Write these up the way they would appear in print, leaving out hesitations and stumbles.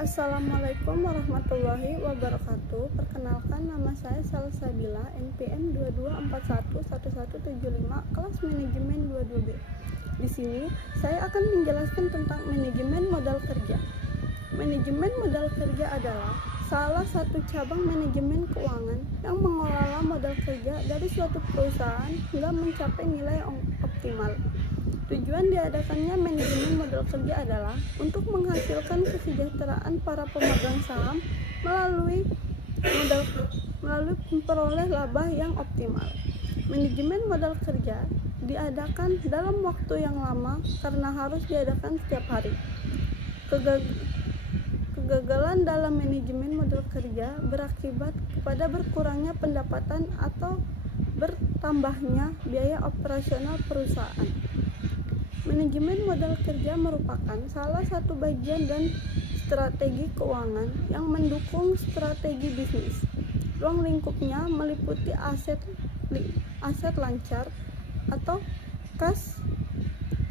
Assalamualaikum warahmatullahi wabarakatuh. Perkenalkan, nama saya Salsabila, NPM 22411175, kelas manajemen 22B. Di sini saya akan menjelaskan tentang manajemen modal kerja. Manajemen modal kerja adalah salah satu cabang manajemen keuangan yang mengelola modal kerja dari suatu perusahaan hingga mencapai nilai optimal. Tujuan diadakannya manajemen modal kerja adalah untuk menghasilkan kesejahteraan para pemegang saham melalui memperoleh laba yang optimal. Manajemen modal kerja diadakan dalam waktu yang lama karena harus diadakan setiap hari. Kegagalan dalam manajemen modal kerja berakibat kepada berkurangnya pendapatan atau bertambahnya biaya operasional perusahaan. Manajemen modal kerja merupakan salah satu bagian dan strategi keuangan yang mendukung strategi bisnis. Ruang lingkupnya meliputi aset lancar atau kas,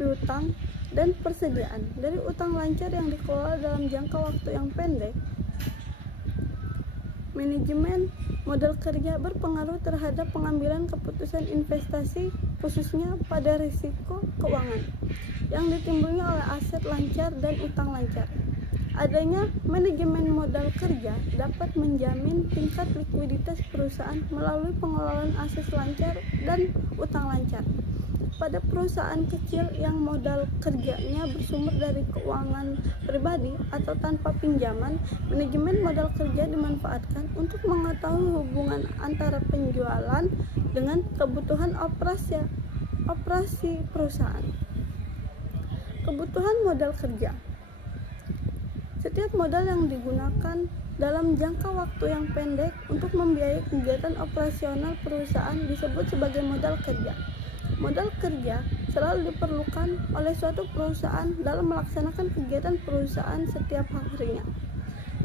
piutang, dan persediaan. Dari utang lancar yang dikelola dalam jangka waktu yang pendek, manajemen modal kerja berpengaruh terhadap pengambilan keputusan investasi, khususnya pada risiko keuangan yang ditimbulkan oleh aset lancar dan utang lancar. Adanya manajemen modal kerja dapat menjamin tingkat likuiditas perusahaan melalui pengelolaan aset lancar dan utang lancar. Pada perusahaan kecil yang modal kerjanya bersumber dari keuangan pribadi atau tanpa pinjaman, manajemen modal kerja dimanfaatkan untuk mengetahui hubungan antara penjualan dengan kebutuhan operasi perusahaan. Kebutuhan modal kerja. Setiap modal yang digunakan dalam jangka waktu yang pendek untuk membiayai kegiatan operasional perusahaan disebut sebagai modal kerja. Modal kerja selalu diperlukan oleh suatu perusahaan dalam melaksanakan kegiatan perusahaan setiap harinya.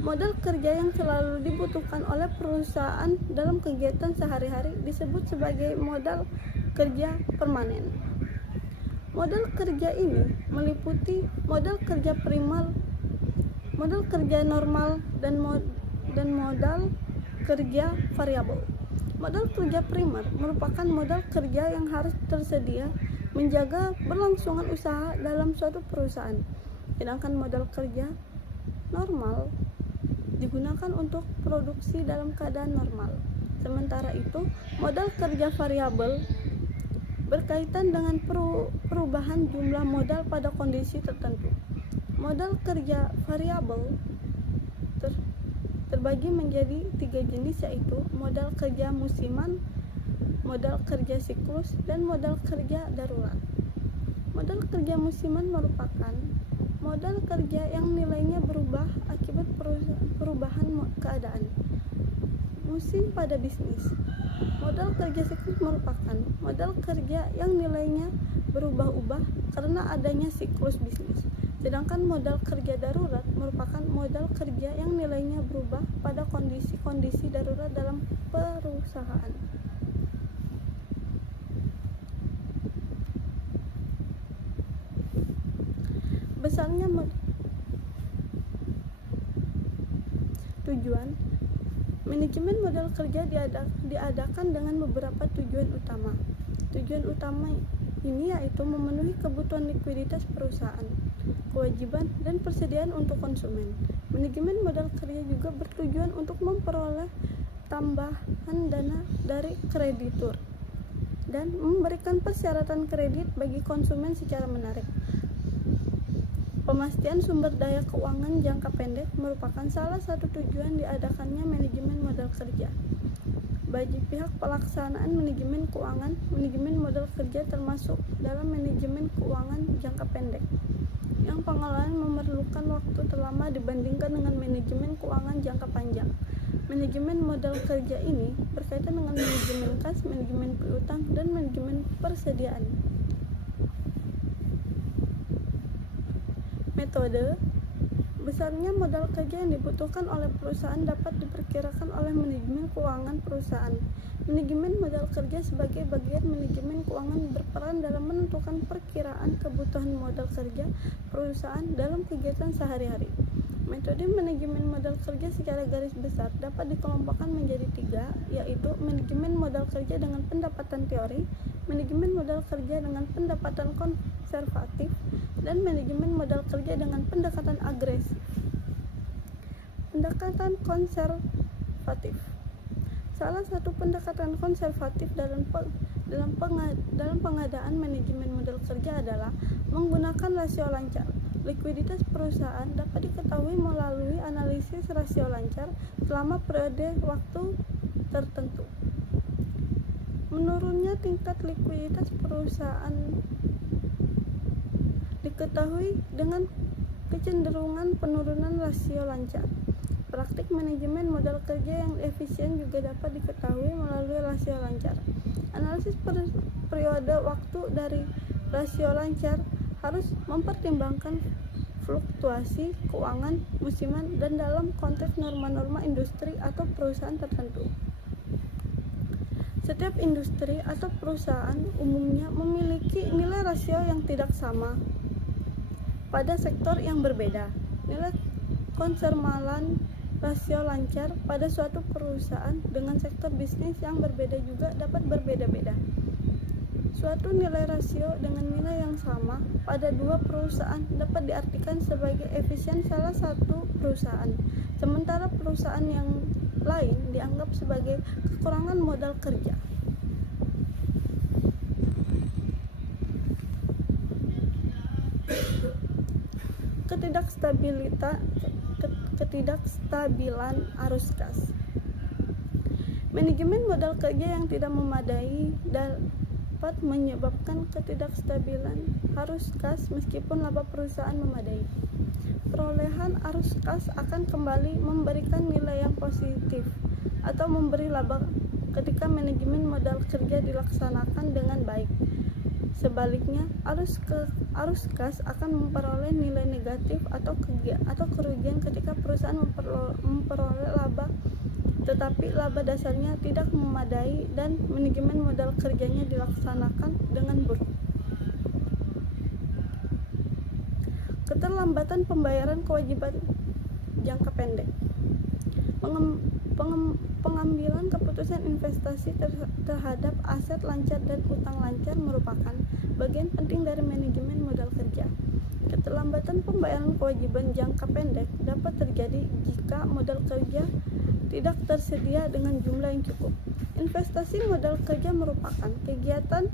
Modal kerja yang selalu dibutuhkan oleh perusahaan dalam kegiatan sehari-hari disebut sebagai modal kerja permanen. Modal kerja ini meliputi modal kerja primer, modal kerja normal, dan modal kerja variabel. Modal kerja primer merupakan modal kerja yang harus tersedia menjaga berlangsungan usaha dalam suatu perusahaan. Sedangkan modal kerja normal digunakan untuk produksi dalam keadaan normal. Sementara itu, modal kerja variabel berkaitan dengan perubahan jumlah modal pada kondisi tertentu. Modal kerja variabel terbagi menjadi 3 jenis, yaitu modal kerja musiman, modal kerja siklus, dan modal kerja darurat. Modal kerja musiman merupakan modal kerja yang nilainya berubah akibat perubahan keadaan musim pada bisnis. Modal kerja siklus merupakan modal kerja yang nilainya berubah-ubah karena adanya siklus bisnis. Sedangkan modal kerja darurat merupakan modal kerja yang nilainya berubah pada kondisi-kondisi darurat dalam perusahaan. Besarnya tujuan manajemen modal kerja diadakan dengan beberapa tujuan utama. Tujuan utama ini yaitu memenuhi kebutuhan likuiditas perusahaan, kewajiban dan persediaan untuk konsumen. Manajemen modal kerja juga bertujuan untuk memperoleh tambahan dana dari kreditur dan memberikan persyaratan kredit bagi konsumen secara menarik. Pemastian sumber daya keuangan jangka pendek merupakan salah satu tujuan diadakannya manajemen modal kerja. Bagi pihak pelaksanaan manajemen keuangan, manajemen modal kerja termasuk dalam manajemen keuangan jangka pendek, yang pengelolaan memerlukan waktu terlama dibandingkan dengan manajemen keuangan jangka panjang. Manajemen modal kerja ini berkaitan dengan manajemen kas, manajemen piutang, dan manajemen persediaan. Metode besarnya modal kerja yang dibutuhkan oleh perusahaan dapat diperkirakan oleh manajemen keuangan perusahaan. Manajemen modal kerja sebagai bagian manajemen keuangan berperan dalam menentukan perkiraan kebutuhan modal kerja perusahaan dalam kegiatan sehari-hari. Metode manajemen modal kerja secara garis besar dapat dikelompokkan menjadi 3, yaitu manajemen modal kerja dengan pendapatan teori, manajemen modal kerja dengan pendapatan konservatif, dan manajemen modal kerja dengan pendekatan agresif. Pendekatan konservatif. Salah satu pendekatan konservatif dalam pengadaan manajemen modal kerja adalah menggunakan rasio lancar. Likuiditas perusahaan dapat diketahui melalui analisis rasio lancar selama periode waktu tertentu. Menurunnya tingkat likuiditas perusahaan diketahui dengan kecenderungan penurunan rasio lancar. Praktik manajemen modal kerja yang efisien juga dapat diketahui melalui rasio lancar. Analisis periode waktu dari rasio lancar harus mempertimbangkan fluktuasi keuangan musiman dan dalam konteks norma-norma industri atau perusahaan tertentu. Setiap industri atau perusahaan umumnya memiliki nilai rasio yang tidak sama pada sektor yang berbeda. Nilai konservalan rasio lancar pada suatu perusahaan dengan sektor bisnis yang berbeda juga dapat berbeda-beda. Suatu nilai rasio dengan nilai yang sama pada dua perusahaan dapat diartikan sebagai efisien salah satu perusahaan, sementara perusahaan yang lain dianggap sebagai kekurangan modal kerja. Ketidakstabilan arus kas. Manajemen modal kerja yang tidak memadai dapat menyebabkan ketidakstabilan arus kas meskipun laba perusahaan memadai. Perolehan arus kas akan kembali memberikan nilai yang positif atau memberi laba ketika manajemen modal kerja dilaksanakan dengan baik. Sebaliknya, arus kas akan memperoleh nilai negatif atau kerugian ketika perusahaan memperoleh laba, tetapi laba dasarnya tidak memadai dan manajemen modal kerjanya dilaksanakan dengan buruk. Keterlambatan pembayaran kewajiban jangka pendek. Pengambilan keputusan investasi terhadap aset lancar dan utang lancar merupakan bagian penting dari manajemen modal kerja. Keterlambatan pembayaran kewajiban jangka pendek dapat terjadi jika modal kerja tidak tersedia dengan jumlah yang cukup. Investasi modal kerja merupakan kegiatan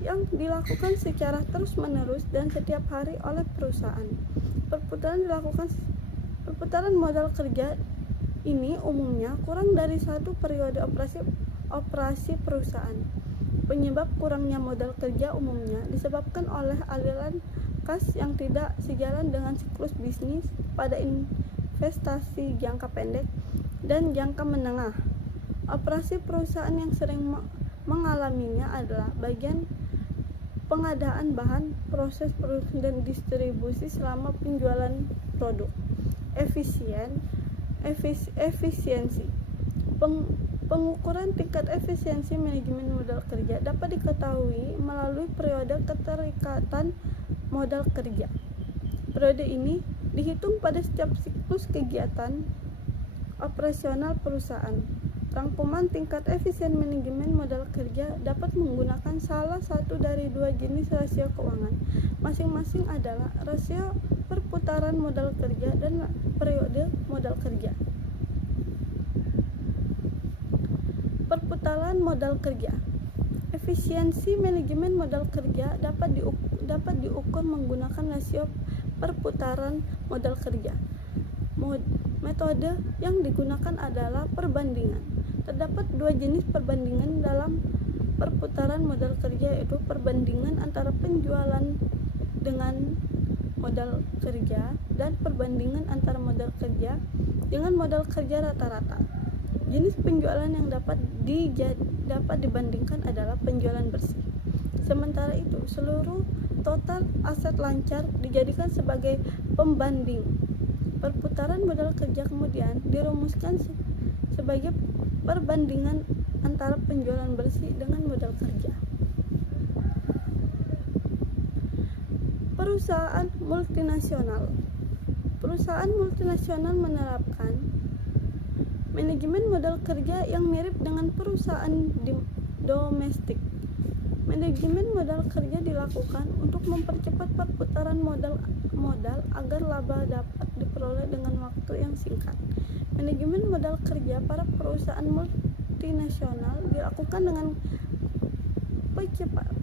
yang dilakukan secara terus-menerus dan setiap hari oleh perusahaan. Perputaran modal kerja ini umumnya kurang dari satu periode operasi perusahaan. Penyebab kurangnya modal kerja umumnya disebabkan oleh aliran kas yang tidak sejalan dengan siklus bisnis pada investasi jangka pendek dan jangka menengah. Operasi perusahaan yang sering mengalaminya adalah bagian pengadaan bahan, proses produksi dan distribusi selama penjualan produk. Efisiensi. Pengukuran tingkat efisiensi manajemen modal kerja dapat diketahui melalui periode keterikatan modal kerja. Periode ini dihitung pada setiap siklus kegiatan operasional perusahaan. Rangkuman tingkat efisien manajemen modal kerja dapat menggunakan salah satu dari dua jenis rasio keuangan. Masing-masing adalah rasio perputaran modal kerja dan periode modal kerja. Perputaran modal kerja. Efisiensi manajemen modal kerja dapat diukur menggunakan rasio perputaran modal kerja. Metode yang digunakan adalah perbandingan. Terdapat dua jenis perbandingan dalam perputaran modal kerja, yaitu perbandingan antara penjualan dengan modal kerja dan perbandingan antara modal kerja dengan modal kerja rata-rata. Jenis penjualan yang dapat dibandingkan adalah penjualan bersih. Sementara itu, seluruh total aset lancar dijadikan sebagai pembanding. Perputaran modal kerja kemudian dirumuskan sebagai perbandingan antara penjualan bersih dengan modal kerja. Perusahaan multinasional. Perusahaan multinasional menerapkan manajemen modal kerja yang mirip dengan perusahaan domestik. Manajemen modal kerja dilakukan untuk mempercepat perputaran modal agar laba dapat diperoleh dengan waktu yang singkat. Manajemen modal kerja para perusahaan multinasional dilakukan dengan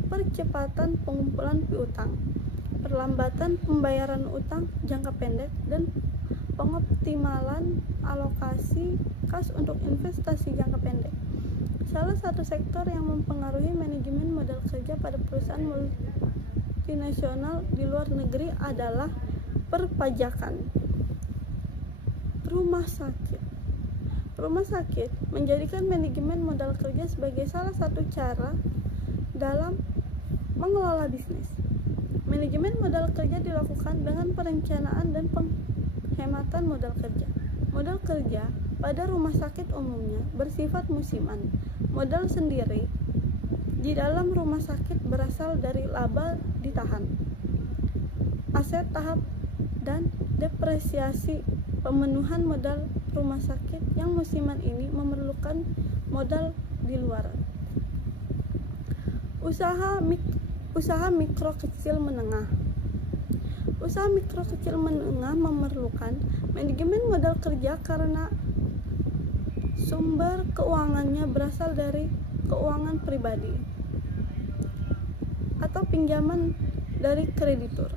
percepatan pengumpulan piutang, perlambatan pembayaran utang jangka pendek, dan pengoptimalan alokasi kas untuk investasi jangka pendek. Salah satu sektor yang mempengaruhi manajemen modal kerja pada perusahaan multinasional di luar negeri adalah perpajakan. Rumah sakit menjadikan manajemen modal kerja sebagai salah satu cara dalam mengelola bisnis. Manajemen modal kerja dilakukan dengan perencanaan dan penghematan modal kerja. Modal kerja pada rumah sakit umumnya bersifat musiman. Modal sendiri di dalam rumah sakit berasal dari laba ditahan, aset tahap, dan depresiasi. Pemenuhan modal rumah sakit yang musiman ini memerlukan modal di luar. Usaha mikro kecil menengah. Usaha mikro kecil menengah memerlukan manajemen modal kerja karena sumber keuangannya berasal dari keuangan pribadi atau pinjaman dari kreditur.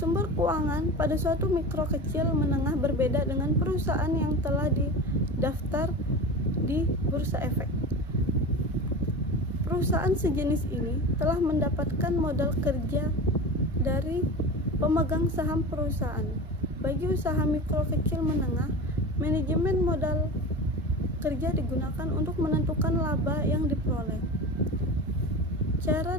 Sumber keuangan pada suatu mikro kecil menengah berbeda dengan perusahaan yang telah didaftar di Bursa Efek. Perusahaan sejenis ini telah mendapatkan modal kerja dari pemegang saham perusahaan. Bagi usaha mikro kecil menengah, manajemen modal kerja digunakan untuk menentukan laba yang diperoleh. Cara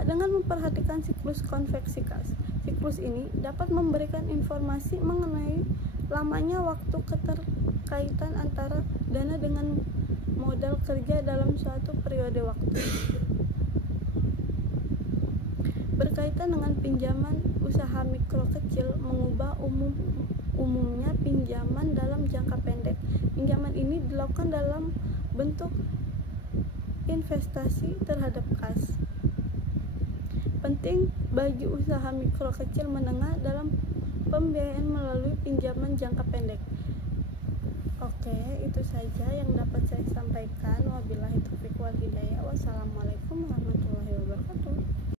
dengan memperhatikan siklus konveksi kas. Siklus ini dapat memberikan informasi mengenai lamanya waktu keterkaitan antara dana dengan modal kerja dalam suatu periode waktu. Berkaitan dengan pinjaman, usaha mikro kecil mengubah umumnya pinjaman dalam jangka pendek. Pinjaman ini dilakukan dalam bentuk investasi terhadap kas. Penting bagi usaha mikro kecil menengah dalam pembiayaan melalui pinjaman jangka pendek. Oke, itu saja yang dapat saya sampaikan. Wabillahi taufiq wal hidayah. Wassalamualaikum warahmatullahi wabarakatuh.